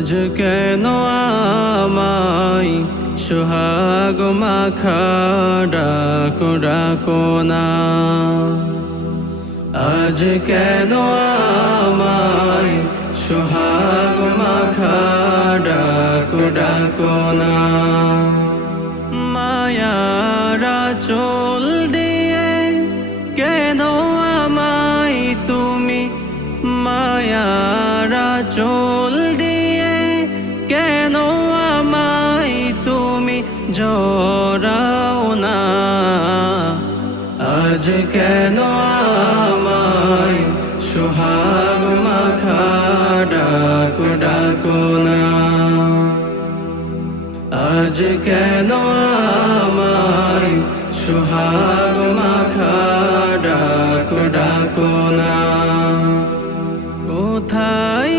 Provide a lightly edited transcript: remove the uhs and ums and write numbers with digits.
আজ কেন আমায় সোহাগ মাখা ডাকো ডাকো না, আজ কেন আমায় সোহাগ মাখা ডাকো ডাকো না। মায়ারা চোল দিয়ে কেন আমায় তুমি, মায়ারা চোল দিয়ে কেন আমায় তুমি জড়াও না, আজ কেন আমায় সোহাগ মাখা ডাকো ডাকো না, আজ কেন আমায় সোহাগ মাখা ডাকো ডাকো না। কোথায়